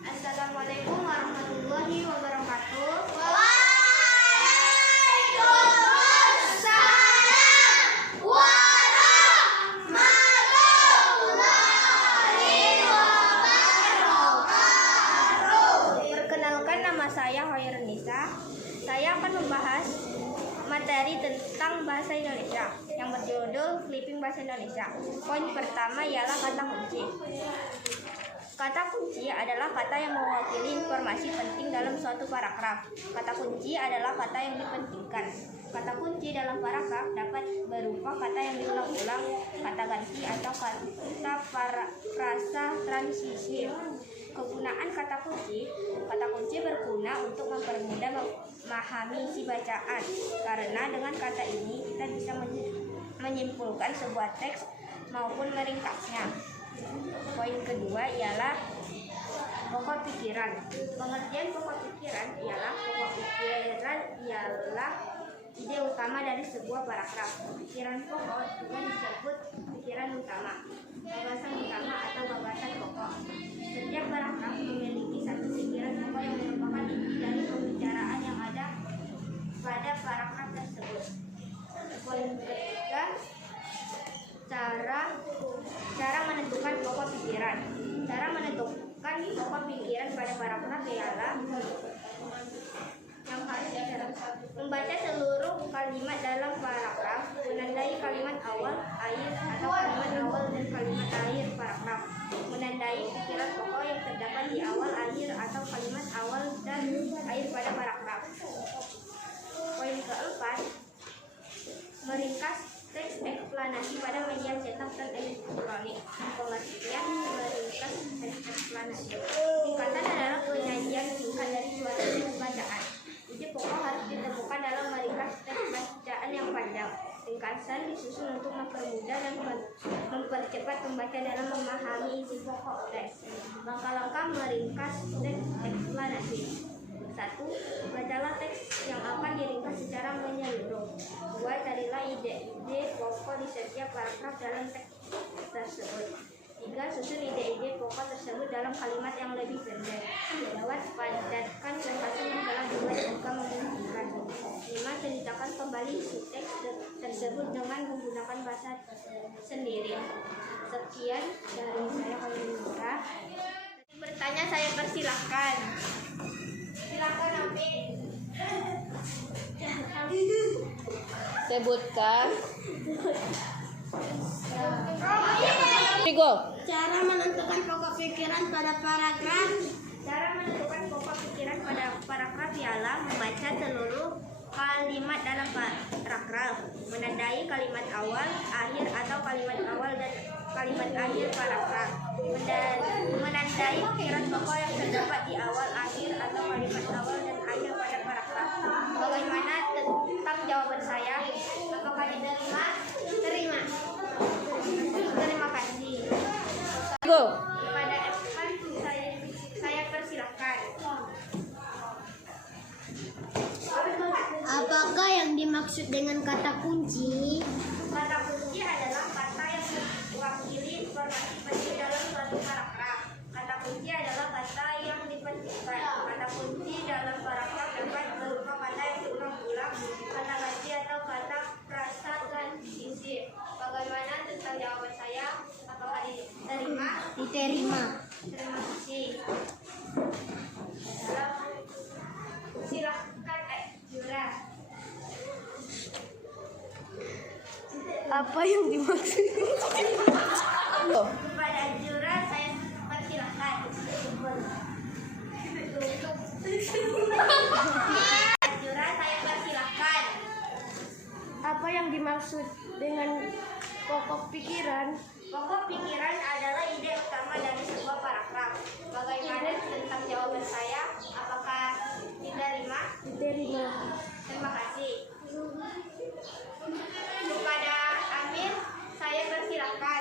Assalamualaikum warahmatullahi wabarakatuh. Waalaikumsalam warahmatullahi wabarakatuh. Perkenalkan, nama saya Hoirunisa. Saya akan membahas materi tentang bahasa Indonesia yang berjudul Clipping Bahasa Indonesia. Poin pertama ialah kata kunci. Kata kunci adalah kata yang mewakili informasi penting dalam suatu paragraf. Kata kunci adalah kata yang dipentingkan. Kata kunci dalam paragraf dapat berupa kata yang diulang-ulang, kata ganti, atau kata frasa transisi. Kegunaan kata kunci berguna untuk mempermudah memahami isi bacaan, karena dengan kata ini kita bisa menyimpulkan sebuah teks maupun meringkasnya. Poin kedua ialah pokok pikiran. Pengertian pokok pikiran ialah ide utama dari sebuah paragraf. Pikiran pokok juga disebut pikiran utama, gagasan utama, atau gagasan pokok. Setiap paragraf memiliki satu pikiran pokok yang merupakan inti dari pembicaraan yang ada pada paragraf tersebut. Poin ketiga, cara menentukan pokok pikiran. Cara menentukan pokok pikiran pada paragraf ialah yang harus membaca seluruh kalimat dalam paragraf, menandai kalimat awal, akhir, atau kalimat awal dan kalimat akhir paragraf, menandai pikiran pokok yang terdapat di awal, akhir, atau kalimat awal dan akhir pada paragraf. Poin keempat, meringkas teks eksplanasi pada media cetak dan elektronik. Pengertian meringkas teks eksplanasi. Ringkasan adalah penyajian singkat dari suatu teks bacaan. Ide pokok harus ditemukan dalam meringkas teks bacaan yang panjang. Ringkasan disusun untuk mempermudah dan mempercepat pembaca dalam memahami isi pokok teks. Langkah-langkah meringkas teks eksplanasi. 1. Bacalah teks yang akan diringkas secara menyeluruh. 2. Carilah ide-ide pokok di setiap paragraf dalam teks tersebut. 3. Susun ide-ide pokok tersebut dalam kalimat yang lebih pendek. 4. Padatkan ringkasan yang telah dibuat jika memungkinkan. 5. Ceritakan kembali isi teks tersebut dengan menggunakan bahasa sendiri. Sekian dari saya, Hoirunisa. Bertanya saya persilahkan. Silakan, Amin. Sebutkan. Go. Cara menentukan pokok pikiran pada paragraf. Cara menentukan pokok pikiran pada paragraf ialah membaca seluruh kalimat dalam paragraf, menandai kalimat awal, akhir, atau kalimat awal dan kalimat akhir paragraf, menandai pikiran pokok yang terdapat di awal, akhir, atau kalimat awal dan akhir pada paragraf. Bagaimana tentang jawaban saya? Apakah diterima? Terima. Terima kasih. Go. Kepada Evan saya persilahkan. Apakah yang dimaksud dengan kata kunci? Kata kunci adalah kata yang mewakili informasi penting dalam suatu paragraf. Kata kunci adalah kata yang dipentingkan. Kata kunci dalam paragraf dapat berupa kata yang diulang-ulang, kata ganti, atau kata frasa transisi. Bagaimana tentang jawaban saya? Apakah diterima? Diterima. Terima kasih. Silakan, Jura. Apa yang dimaksud? Kepada Jura saya persilahkan. Jura saya persilahkan. Apa yang dimaksud dengan pokok pikiran? Pokok pikiran adalah ide utama dari sebuah paragraf. Bagaimana tentang jawaban saya? Apakah diterima? Diterima. Terima kasih. Kepada Amir saya persilahkan.